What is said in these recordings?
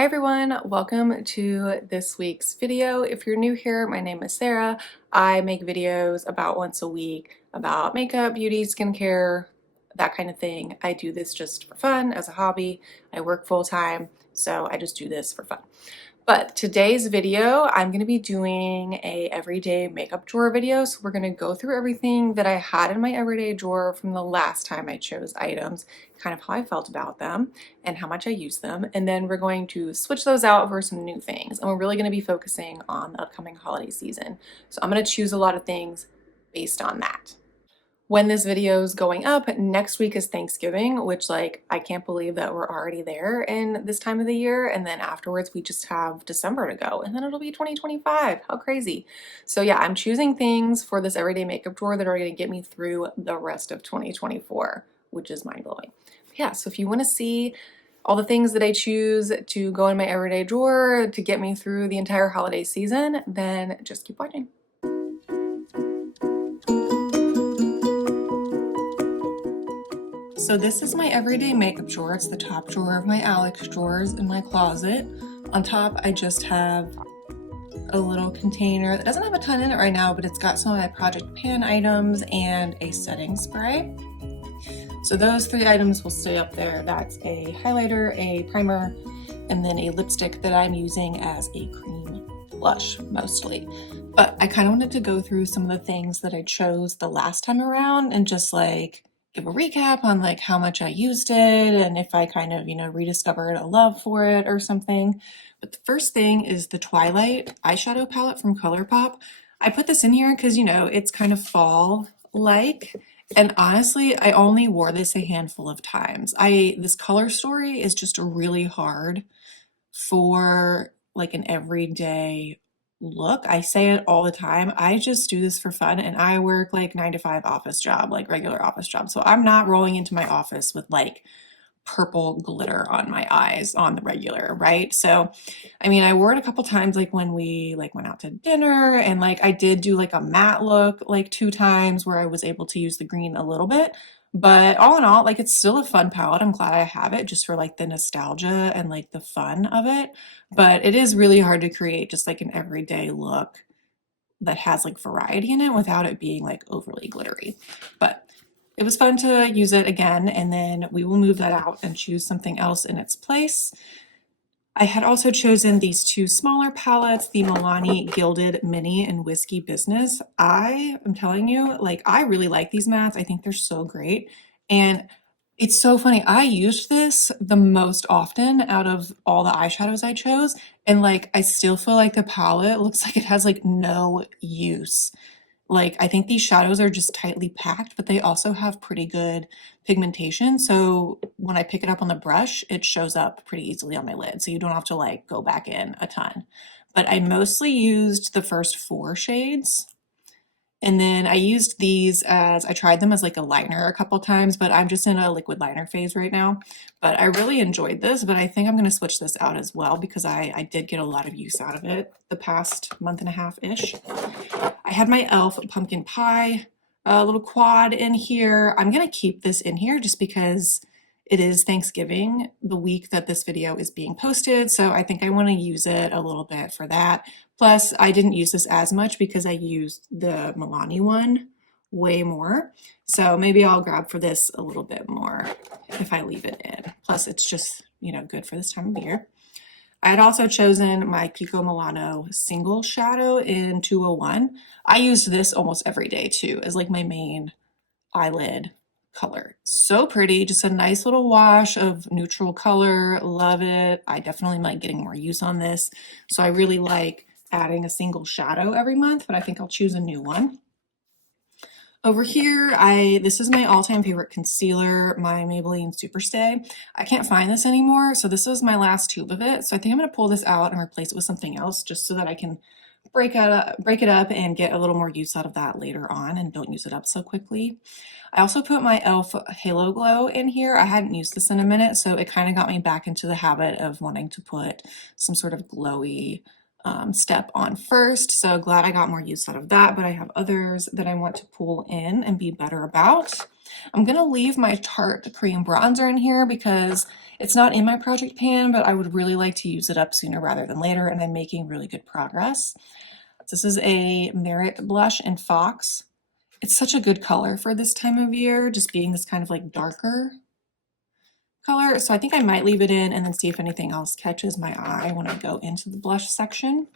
Hi everyone, welcome to this week's video. If you're new here, my name is Sarah. I make videos about once a week about makeup, beauty, skincare, that kind of thing. I do this just for fun as a hobby. I work full time, so I just do this for fun. But today's video, I'm going to be doing a everyday makeup drawer video. So we're going to go through everything that I had in my everyday drawer from the last time I chose items, kind of how I felt about them and how much I used them. And then we're going to switch those out for some new things. And we're really going to be focusing on the upcoming holiday season. So I'm going to choose a lot of things based on that. When this video is going up, next week is Thanksgiving, which I can't believe that we're already there in this time of the year. And then afterwards we just have December to go and then it'll be 2025. How crazy. So yeah, I'm choosing things for this everyday makeup drawer that are going to get me through the rest of 2024, which is mind blowing. Yeah, so if you want to see all the things that I choose to go in my everyday drawer to get me through the entire holiday season, then just keep watching. So this is my everyday makeup drawer. It's the top drawer of my Alex drawers in my closet. On top, I just have a little container that doesn't have a ton in it right now, but it's got some of my Project Pan items and a setting spray. So those three items will stay up there. That's a highlighter, a primer, and then a lipstick that I'm using as a cream blush mostly. But I kind of wanted to go through some of the things that I chose the last time around and just give a recap on how much I used it and if I kind of, rediscovered a love for it or something. But the first thing is the Twilight eyeshadow palette from ColourPop. I put this in here because, it's kind of fall-like. And honestly, I only wore this a handful of times. This color story is just really hard for an everyday look. I say it all the time. I just do this for fun and I work 9-to-5 office job, regular office job. So I'm not rolling into my office with purple glitter on my eyes on the regular, right? So, I wore it a couple times when we went out to dinner and I did do a matte look 2 times where I was able to use the green a little bit. But all in all, it's still a fun palette. I'm glad I have it just for the nostalgia and the fun of it. But it is really hard to create just an everyday look that has variety in it without it being overly glittery. But it was fun to use it again, and then we will move that out and choose something else in its place. I had also chosen these 2 smaller palettes, the Milani Gilded Mini and Whiskey Business. I am telling you, I really like these mattes. I think they're so great. And it's so funny. I used this the most often out of all the eyeshadows I chose. And I still feel like the palette looks like it has no use. I think these shadows are just tightly packed, but they also have pretty good pigmentation. So when I pick it up on the brush, it shows up pretty easily on my lid. So you don't have to go back in a ton. But I mostly used the first 4 shades. And then I used these I tried them as a liner a couple times, but I'm just in a liquid liner phase right now. But I really enjoyed this, but I think I'm gonna switch this out as well because I did get a lot of use out of it the past month and a half-ish. I had my e.l.f. pumpkin pie little quad in here. I'm gonna keep this in here just because it is Thanksgiving the week that this video is being posted, so I think I want to use it a little bit for that. Plus, I didn't use this as much because I used the Milani one way more, so maybe I'll grab for this a little bit more if I leave it in. Plus, it's just, good for this time of year. I had also chosen my Kiko Milano single shadow in 201. I used this almost every day too as my main eyelid color. So pretty, just a nice little wash of neutral color. Love it. I definitely like getting more use on this. So I really like adding a single shadow every month, but I think I'll choose a new one. Over here, this is my all-time favorite concealer, my Maybelline Superstay. I can't find this anymore, so this is my last tube of it. So I think I'm gonna pull this out and replace it with something else just so that I can break it up and get a little more use out of that later on and don't use it up so quickly. I also put my e.l.f. Halo Glow in here. I hadn't used this in a minute, so it kind of got me back into the habit of wanting to put some sort of glowy step on first. So glad I got more use out of that, but I have others that I want to pull in and be better about. I'm gonna leave my Tarte Cream Bronzer in here because it's not in my project pan, but I would really like to use it up sooner rather than later, and I'm making really good progress. This is a Merit blush in Fox. It's such a good color for this time of year, just being this kind of like darker color. So I think I might leave it in and then see if anything else catches my eye when I go into the blush section.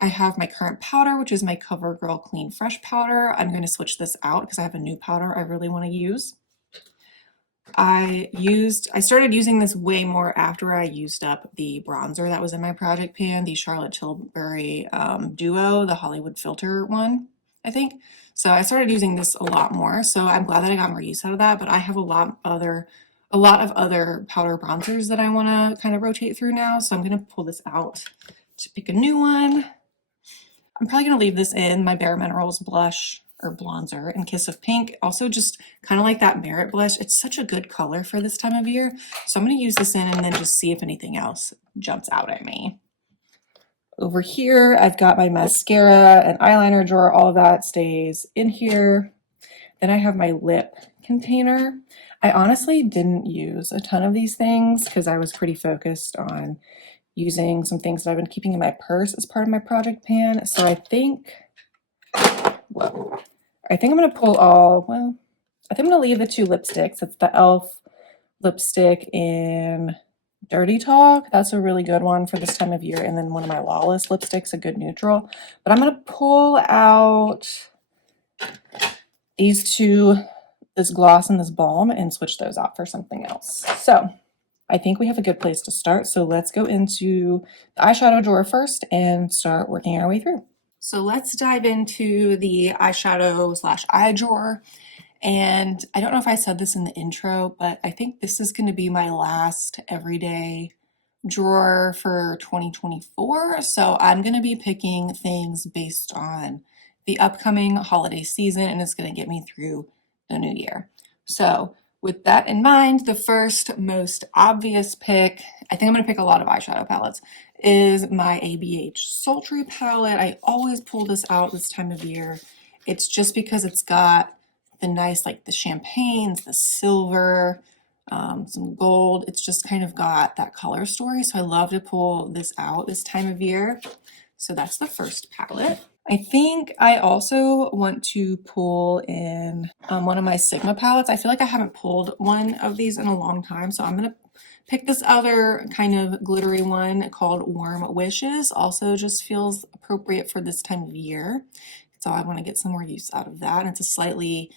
I have my current powder, which is my CoverGirl Clean Fresh powder. I'm going to switch this out because I have a new powder I really want to use. I started using this way more after I used up the bronzer that was in my project pan, the Charlotte Tilbury Duo, the Hollywood Filter one, I think. So I started using this a lot more. So I'm glad that I got more use out of that, but I have a lot of other powder bronzers that I want to kind of rotate through now. So I'm going to pull this out to pick a new one. I'm probably going to leave this in, my Bare Minerals blush or bronzer in Kiss of Pink. Also just kind of like that Merit blush. It's such a good color for this time of year. So I'm going to use this in and then just see if anything else jumps out at me. Over here, I've got my mascara and eyeliner drawer. All of that stays in here. Then I have my lip container. I honestly didn't use a ton of these things because I was pretty focused on using some things that I've been keeping in my purse as part of my project pan. So I think I'm gonna pull I think I'm gonna leave the two lipsticks. It's the e.l.f. lipstick in Dirty Talk. That's a really good one for this time of year. And then one of my Lawless lipsticks, a good neutral. But I'm gonna pull out these two, this gloss and this balm, and switch those out for something else. So I think we have a good place to start. So let's go into the eyeshadow drawer first and start working our way through. So let's dive into the eyeshadow/eye drawer. And I don't know if I said this in the intro, but I think this is going to be my last everyday drawer for 2024. So I'm going to be picking things based on the upcoming holiday season, and it's going to get me through the new year. So with that in mind, the first most obvious pick, I think I'm going to pick a lot of eyeshadow palettes, is my ABH Sultry palette. I always pull this out this time of year. It's just because it's got the nice, like the champagnes, the silver, some gold. It's just kind of got that color story. So I love to pull this out this time of year. So that's the first palette. I think I also want to pull in one of my Sigma palettes. I feel like I haven't pulled one of these in a long time. So I'm going to pick this other kind of glittery one called Warm Wishes. Also just feels appropriate for this time of year. So I want to get some more use out of that. And it's a slightly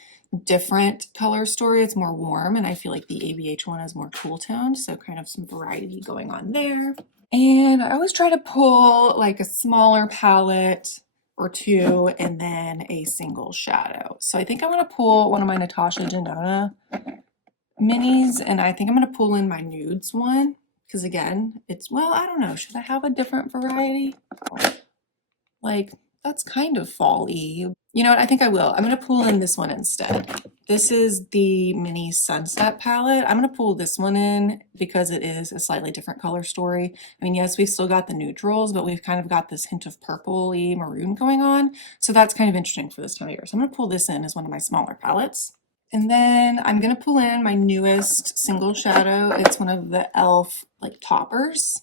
different color story. It's more warm, and I feel like the ABH one is more cool toned. So kind of some variety going on there. And I always try to pull like a smaller palette or two and then a single shadow. So I think I want to pull one of my Natasha Denona minis, and I think I'm going to pull in my nudes one because again, I don't know, should I have a different variety? Like, that's kind of fall-y. You know what, I think I will. I'm going to pull in this one instead. This is the mini Sunset palette. I'm going to pull this one in because it is a slightly different color story. I mean, yes, we've still got the neutrals, but we've kind of got this hint of purpley maroon going on. So that's kind of interesting for this time of year. So I'm going to pull this in as one of my smaller palettes. And then I'm going to pull in my newest single shadow. It's one of the e.l.f. like toppers.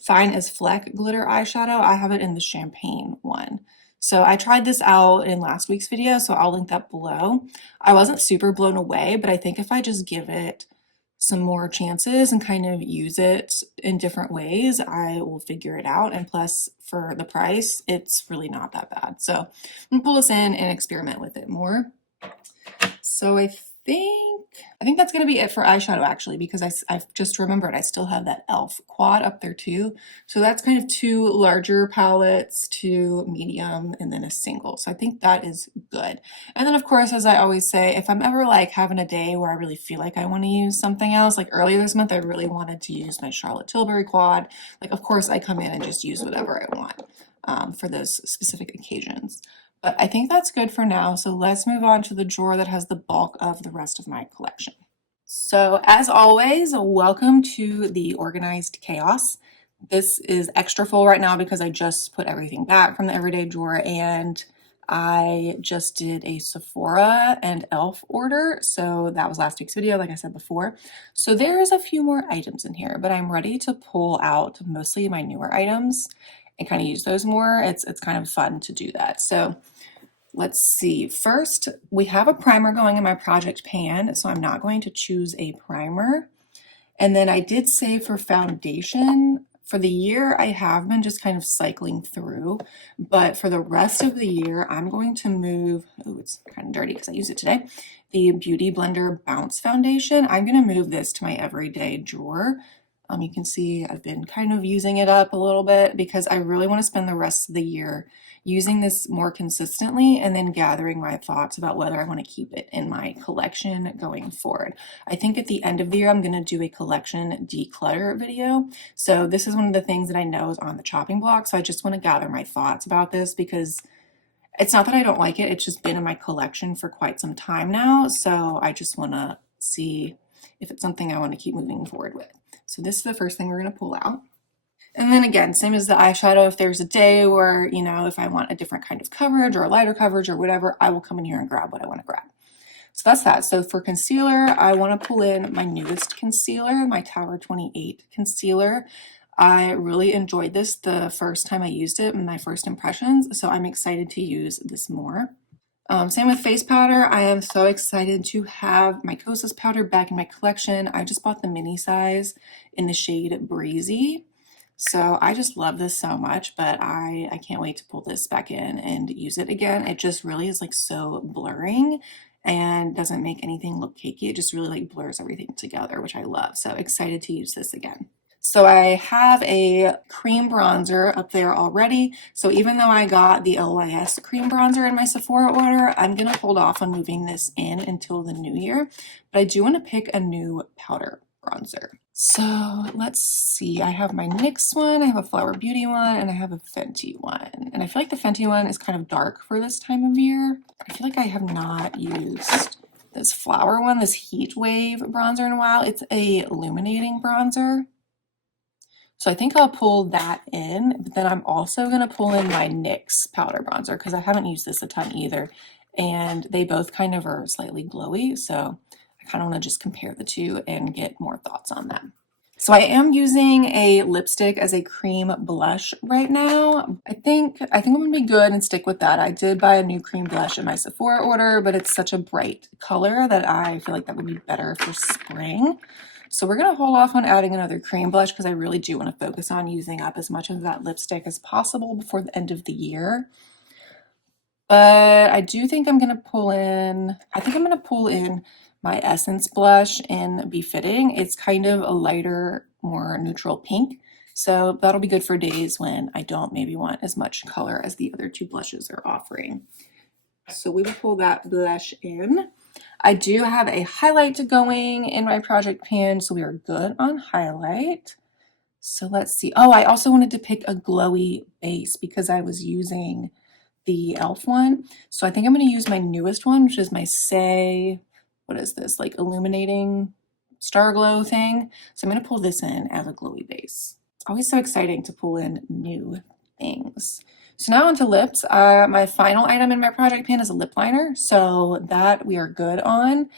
Fine as Fleck glitter eyeshadow. I have it in the champagne one. So I tried this out in last week's video, so I'll link that below. I wasn't super blown away, but I think if I just give it some more chances and kind of use it in different ways, I will figure it out. And plus, for the price, it's really not that bad. So I'm gonna pull this in and experiment with it more. So I think that's going to be it for eyeshadow actually, because I've just remembered I still have that e.l.f. quad up there too. So that's kind of two larger palettes, two medium, and then a single. So I think that is good. And then of course, as I always say, if I'm ever like having a day where I really feel like I want to use something else, like earlier this month, I really wanted to use my Charlotte Tilbury quad. Like, of course I come in and just use whatever I want for those specific occasions. But I think that's good for now. So let's move on to the drawer that has the bulk of the rest of my collection. So as always, welcome to the organized chaos. This is extra full right now because I just put everything back from the everyday drawer, and I just did a Sephora and e.l.f. order. So that was last week's video, like I said before. So there's a few more items in here, but I'm ready to pull out mostly my newer items and kind of use those more. It's kind of fun to do that. So let's see. First, we have a primer going in my project pan, so I'm not going to choose a primer. And then I did say for foundation, for the year, I have been just kind of cycling through, but for the rest of the year, I'm going to move, oh, it's kind of dirty because I used it today, the Beauty Blender Bounce Foundation. I'm going to move this to my everyday drawer. You can see I've been kind of using it up a little bit because I really want to spend the rest of the year using this more consistently and then gathering my thoughts about whether I want to keep it in my collection going forward. I think at the end of the year, I'm going to do a collection declutter video. So this is one of the things that I know is on the chopping block. So I just want to gather my thoughts about this because it's not that I don't like it. It's just been in my collection for quite some time now. So I just want to see if it's something I want to keep moving forward with. So this is the first thing we're going to pull out. And then again, same as the eyeshadow, if there's a day where, you know, if I want a different kind of coverage or a lighter coverage or whatever, I will come in here and grab what I want to grab. So that's that. So for concealer, I want to pull in my newest concealer, my Tower 28 concealer. I really enjoyed this the first time I used it in my first impressions, so I'm excited to use this more. Same with face powder. I am so excited to have my Kosas powder back in my collection. I just bought the mini size in the shade Breezy. So I just love this so much, but I can't wait to pull this back in and use it again. It just really is like so blurring and doesn't make anything look cakey. It just really like blurs everything together, which I love. So excited to use this again. So I have a cream bronzer up there already. So even though I got the LYS cream bronzer in my Sephora order, I'm gonna hold off on moving this in until the new year. But I do wanna pick a new powder bronzer. So let's see, I have my NYX one, I have a Flower Beauty one, and I have a Fenty one. And I feel like the Fenty one is kind of dark for this time of year. I feel like I have not used this Flower one, this Heat Wave bronzer in a while. It's a illuminating bronzer. So I think I'll pull that in, but then I'm also gonna pull in my NYX powder bronzer because I haven't used this a ton either. And they both kind of are slightly glowy, so I kind of want to just compare the two and get more thoughts on them. So I am using a lipstick as a cream blush right now. I think I'm gonna be good and stick with that. I did buy a new cream blush in my Sephora order, but it's such a bright color that I feel like that would be better for spring. So we're gonna hold off on adding another cream blush because I really do want to focus on using up as much of that lipstick as possible before the end of the year. But I do think I'm gonna pull in, my Essence blush in Befitting. It's kind of a lighter, more neutral pink. So that'll be good for days when I don't maybe want as much color as the other two blushes are offering. So we will pull that blush in. I do have a highlight going in my project pan, so we are good on highlight. So let's see. Oh, I also wanted to pick a glowy base because I was using the e.l.f. one. So I think I'm going to use my newest one, which is my Say, what is this, like illuminating star glow thing. So I'm going to pull this in as a glowy base. It's always so exciting to pull in new things. So now onto lips. My final item in my project pan is a lip liner. So that we are good on.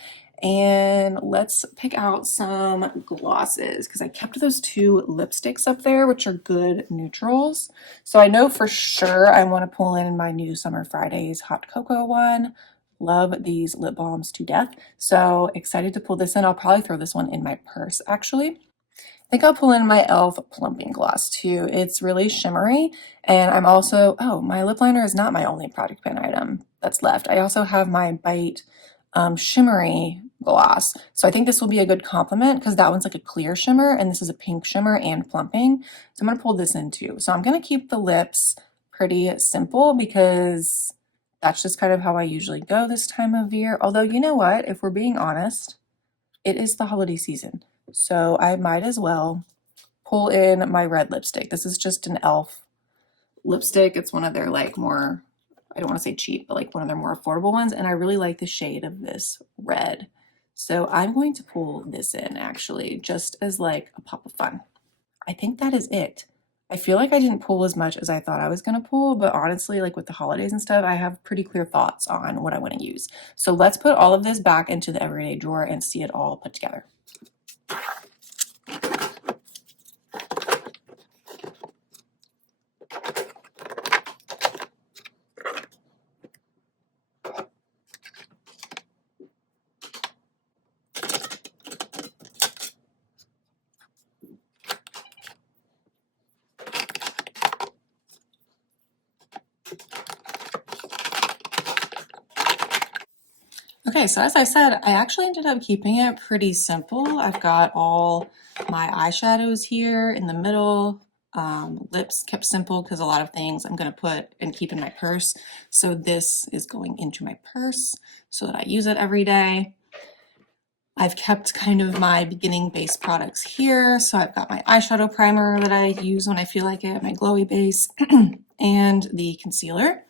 And let's pick out some glosses because I kept those two lipsticks up there, which are good neutrals. So I know for sure I want to pull in my new Summer Fridays Hot Cocoa one. Love these lip balms to death. So excited to pull this in. I'll probably throw this one in my purse actually. I think I'll pull in my e.l.f. Plumping Gloss too. It's really shimmery. And I'm also, oh, my lip liner is not my only project pan item that's left. I also have my Bite shimmery gloss. So I think this will be a good complement because that one's like a clear shimmer and this is a pink shimmer and plumping. So I'm going to pull this in too. So I'm going to keep the lips pretty simple because that's just kind of how I usually go this time of year. Although, you know what? If we're being honest, it is the holiday season. So I might as well pull in my red lipstick. This is just an e.l.f. lipstick. It's one of their like more, I don't want to say cheap, but like one of their more affordable ones. And I really like the shade of this red. So I'm going to pull this in actually just as like a pop of fun. I think that is it. I feel like I didn't pull as much as I thought I was gonna pull, but honestly, like with the holidays and stuff, I have pretty clear thoughts on what I wanna use. So let's put all of this back into the everyday drawer and see it all put together. Okay, so as I said, I actually ended up keeping it pretty simple. I've got all my eyeshadows here in the middle. Lips kept simple because a lot of things I'm going to put and keep in my purse. So this is going into my purse so that I use it every day. I've kept kind of my beginning base products here. So I've got my eyeshadow primer that I use when I feel like it, my glowy base, and the concealer.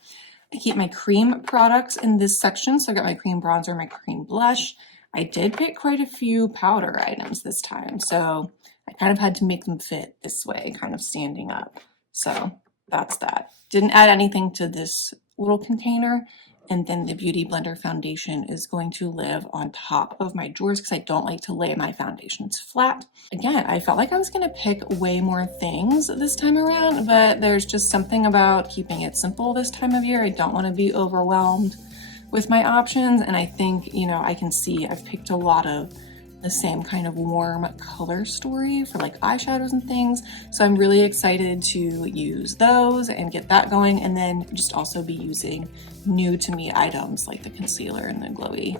I keep my cream products in this section. So I got my cream bronzer, my cream blush. I did pick quite a few powder items this time. So I kind of had to make them fit this way, kind of standing up. So that's that. Didn't add anything to this little container. And then the Beauty Blender foundation is going to live on top of my drawers because I don't like to lay my foundations flat. Again, I felt like I was going to pick way more things this time around, but there's just something about keeping it simple this time of year. I don't want to be overwhelmed with my options. And I think, you know, I can see I've picked a lot of the same kind of warm color story for like eyeshadows and things. So I'm really excited to use those and get that going, and then just also be using new to me items like the concealer and the glowy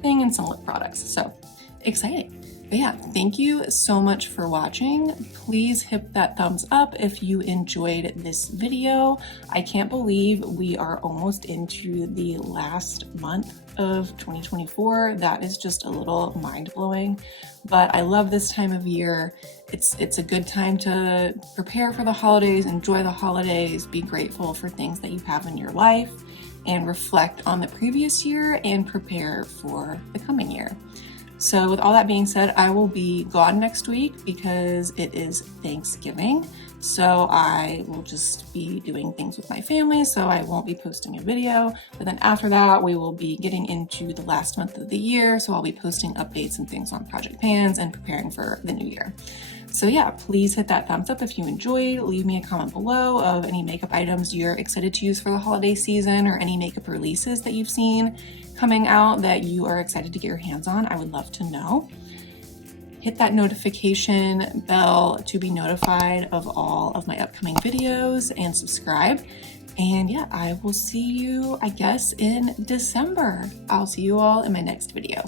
thing and some lip products. So exciting. But yeah, thank you so much for watching. Please hit that thumbs up if you enjoyed this video. I can't believe we are almost into the last month of 2024. That is just a little mind-blowing, but I love this time of year. It's a good time to prepare for the holidays, enjoy the holidays, be grateful for things that you have in your life, and reflect on the previous year and prepare for the coming year. So with all that being said, I will be gone next week because it is Thanksgiving. So I will just be doing things with my family, so I won't be posting a video. But then after that, we will be getting into the last month of the year. So I'll be posting updates and things on Project Pans and preparing for the new year. So yeah, please hit that thumbs up if you enjoyed. Leave me a comment below of any makeup items you're excited to use for the holiday season, or any makeup releases that you've seen coming out that you are excited to get your hands on. I would love to know. Hit that notification bell to be notified of all of my upcoming videos, and subscribe. And yeah, I will see you, I guess, in December. I'll see you all in my next video.